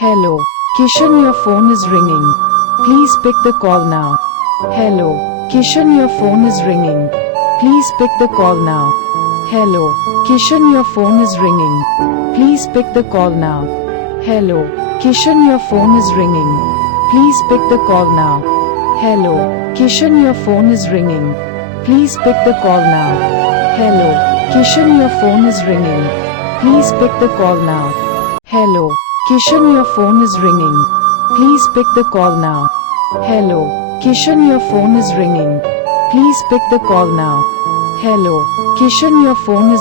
Hello. Kishan, your phone is ringing. Please pick the call now. Hello. Kishan, your phone is ringing. Please pick the call now. Hello. Kishan, your phone is ringing. Please pick the call now. Hello. Kishan, your phone is ringing. Please pick the call now. Hello. Kishan, your phone is ringing. Please pick the call now. Hello. Kishan, your phone is ringing. Please pick the call now. Hello. Kishan, your phone is ringing. Please pick the call now. Hello. Kishan, your phone is ringing. Please pick the call now. Hello. Kishan, your phone is